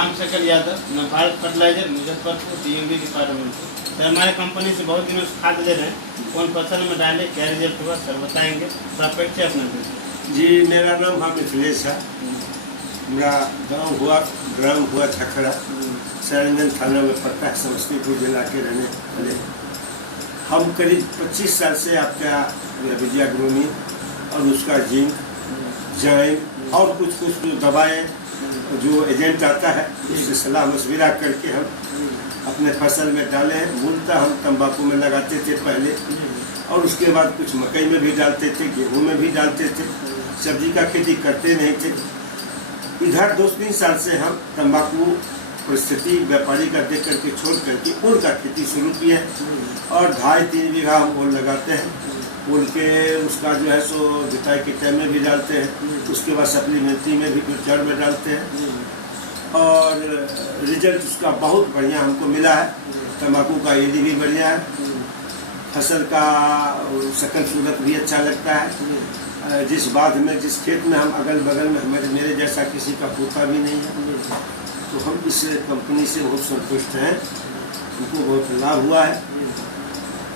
रामशेखर यादव, मैं Bharat fertilizer Muzaffarpur DMD department से। Sir हमारे कंपनी से बहुत दिनों से खाद ले रहे हैं, कौन फसल में डाले, क्या रिजल्ट हुआ सर बताएंगे, तो आप परिचय अपना दीजिए। जी, मेरा नाम मिथिलेश है। मेरा ग्राम हुआ छखरा, सरायरंजन थाना में पड़ता है, समस्तीपुर जिला के रहने वाले। हम करीब 25 साल से आपका विजय अग्रोमी और उसका जिंक जाइम और कुछ जो दवाएँ जो एजेंट आता है उससे सलाह मशविरा करके हम अपने फसल में डाले हैं। मूलतः हम तंबाकू में लगाते थे पहले, और उसके बाद कुछ मकई में भी डालते थे, गेहूं में भी डालते थे, सब्जी का खेती करते नहीं थे। इधर 2-3 साल से हम तंबाकू परिस्थिति व्यापारी का देख करके छोड़ करके उड़ का खेती शुरू की है, और 2.5-3 बीघा हम ओल लगाते हैं। ओल के उसका जो है सो जुताई के टाइम में भी डालते हैं, उसके बाद सप्लीमेंट्री में भी कुछ जड़ में डालते हैं, और रिजल्ट उसका बहुत बढ़िया हमको मिला है। तंबाकू का यील्ड भी बढ़िया है, फसल का शकल सूरत भी अच्छा लगता है। जिस बाध में जिस खेत में हम अगल बगल में मेरे जैसा किसी का पोता भी नहीं है, तो हम इस कंपनी से बहुत संतुष्ट हैं। हमको बहुत लाभ हुआ है,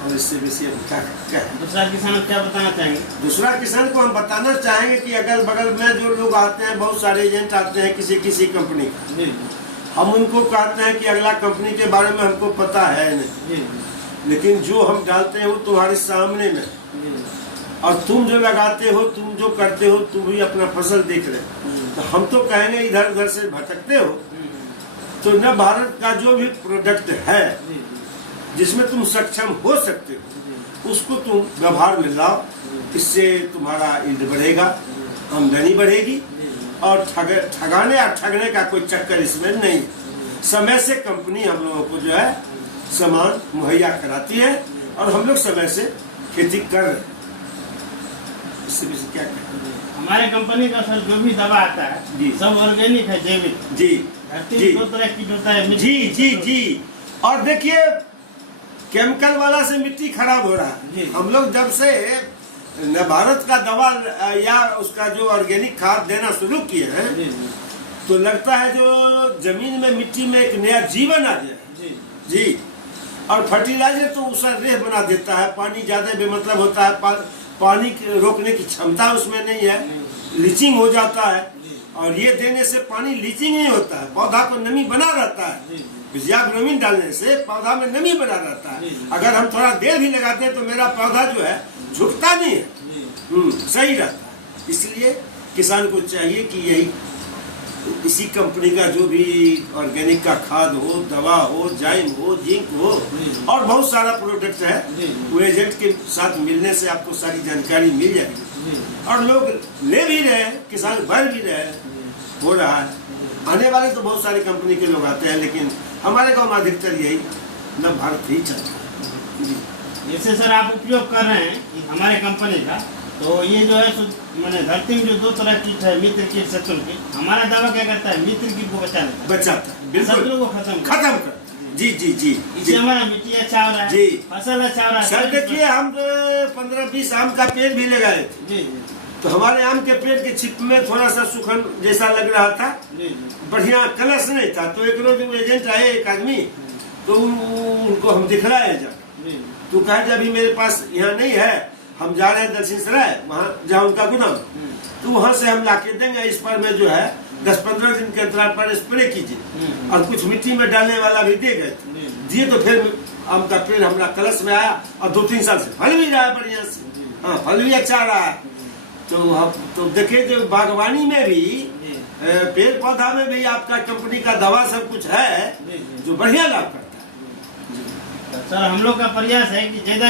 और इससे बेसी क्या है। दूसरा किसान क्या बताना चाहेंगे? दूसरा किसान को हम बताना चाहेंगे कि अगल बगल में जो लोग आते हैं, बहुत सारे एजेंट आते हैं किसी कंपनी का, हम उनको कहते हैं कि अगला कंपनी के बारे में हमको पता है नहीं, लेकिन जो हम डालते हैं वो तुम्हारे सामने में, और तुम जो लगाते हो, तुम जो करते हो, तुम भी अपना फसल देख रहे हो। तो हम तो कहेंगे इधर उधर से भटकते हो, तो न भारत का जो भी प्रोडक्ट है जिसमें तुम सक्षम हो सकते हो, उसको तुम व्यवहार में लाओ। इससे तुम्हारा यील्ड बढ़ेगा, आमदनी बढ़ेगी, और ठगाने या ठगने का कोई चक्कर इसमें नहीं। समय से कंपनी हम लोगों को जो है सामान मुहैया कराती है, और हम लोग समय से खेती कर रहे हैं। इससे भी क्या करें? हमारे कंपनी का सर जो भी दवा आता है जी, सब ऑर्गेनिक है, जैविक। जी जी, 2 तरह की होता है। जी जी जी। और देखिए, केमिकल वाला से मिट्टी खराब हो रहा है। हम लोग जब से न भारत का दवा या उसका जो ऑर्गेनिक खाद देना शुरू किए हैं, तो लगता है जो जमीन में मिट्टी में एक नया जीवन आ गया है। जी। और फर्टिलाइजर तो उसका रेह बना देता है, पानी ज्यादा बेमतलब होता है, पानी रोकने की क्षमता उसमें नहीं है, लीचिंग हो जाता है। और ये देने से पानी लीचिंग नहीं होता है, पौधा को नमी बना रहता है। विजयाग्रोमीन डालने से पौधा में नमी बना रहता है। अगर हम थोड़ा देर भी लगाते हैं तो मेरा पौधा जो है झुकता नहीं है, सही रहता है। इसलिए किसान को चाहिए कि यही इसी कंपनी का जो भी ऑर्गेनिक का खाद हो, दवा हो, जाइम हो, जिंक हो, और बहुत सारा प्रोडक्ट है, वो एजेंट के साथ मिलने से आपको सारी जानकारी मिल जाएगी, और लोग ले भी रहे हैं, किसान बढ़ भी रहे हैं, हो रहा है। आने वाले तो बहुत सारी कंपनी के लोग आते हैं, लेकिन हमारे गांव में अधिकतर यही न भारत ही चलता है। जैसे सर आप उपयोग कर रहे हैं हमारे कंपनी का, तो ये जो है मैंने धरती में जो 2 तरह की है, मित्र की, शत्रु की, हमारा दावा क्या करता है? मित्र की को बचाता है, शत्रु को खत्म कर। जी जी जी। इससे हमारा मिट्टी अच्छा हो रहा है, जी, फसल अच्छा हो रहा है। सर देखिए, हम 15-20 आम का पेड़ भी लगाए थे। तो हमारे आम के पेड़ के छिप में थोड़ा सा सुखन जैसा लग रहा था, बढ़िया कलश नहीं था। तो एक रोज एजेंट आए, एक आदमी, तो उनको हम दिखलाए जा, तो कहे अभी मेरे पास यहाँ नहीं है, हम जा रहे हैं दक्षिण सराय, वहाँ जहाँ उनका गुदाम, तो वहाँ से हम लाके देंगे। इस पर में जो है 10-15 दिन के अंतराल पर स्प्रे कीजिए, और कुछ मिट्टी में डालने वाला भी दे गए, दिए। तो फिर आम का पेड़ हमारा कलश में आया, और 2-3 साल से फल भी रहा है बढ़िया से। हाँ, फल भी अच्छा रहा है। तो देखिए, जो बागवानी में भी, पेड़ पौधा में भी आपका कंपनी का दवा सब कुछ है जो बढ़िया लाभ करता है। सर हम लोग का प्रयास है कि ज्यादा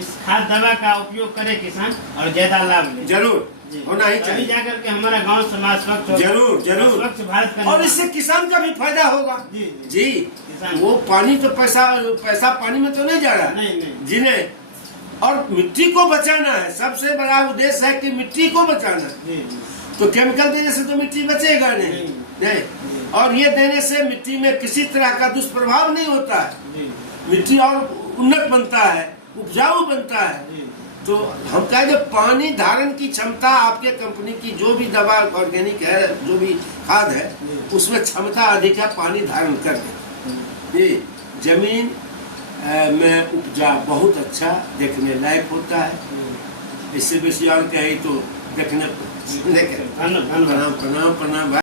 इस खाद दवा का उपयोग करे किसान, और ज्यादा लाभ ले। जरूर होना ही चाहिए, जाकर के हमारा गांव समाज स्वच्छ हो, जरूर स्वच्छ भारत का, और इससे किसान का भी फायदा होगा। जी, वो पानी तो पैसा पानी में तो नहीं जा रहा, नहीं। जिन्हें और मिट्टी को बचाना है, सबसे बड़ा उद्देश्य है कि मिट्टी को बचाना है। तो केमिकल देने से तो मिट्टी बचेगा नहीं, और ये देने से मिट्टी में किसी तरह का दुष्प्रभाव नहीं होता है। मिट्टी और उन्नत बनता है, उपजाऊ बनता है। तो हम कहा जो पानी धारण की क्षमता आपके कंपनी की जो भी दवा ऑर्गेनिक है, जो भी खाद है, उसमें क्षमता अधिक है, पानी धारण कर दे। ये जमीन में उपजा बहुत अच्छा देखने लायक होता है। इससे बेसी और कहे तो देखने प्रणाम प्रणाम प्रणाम भाई।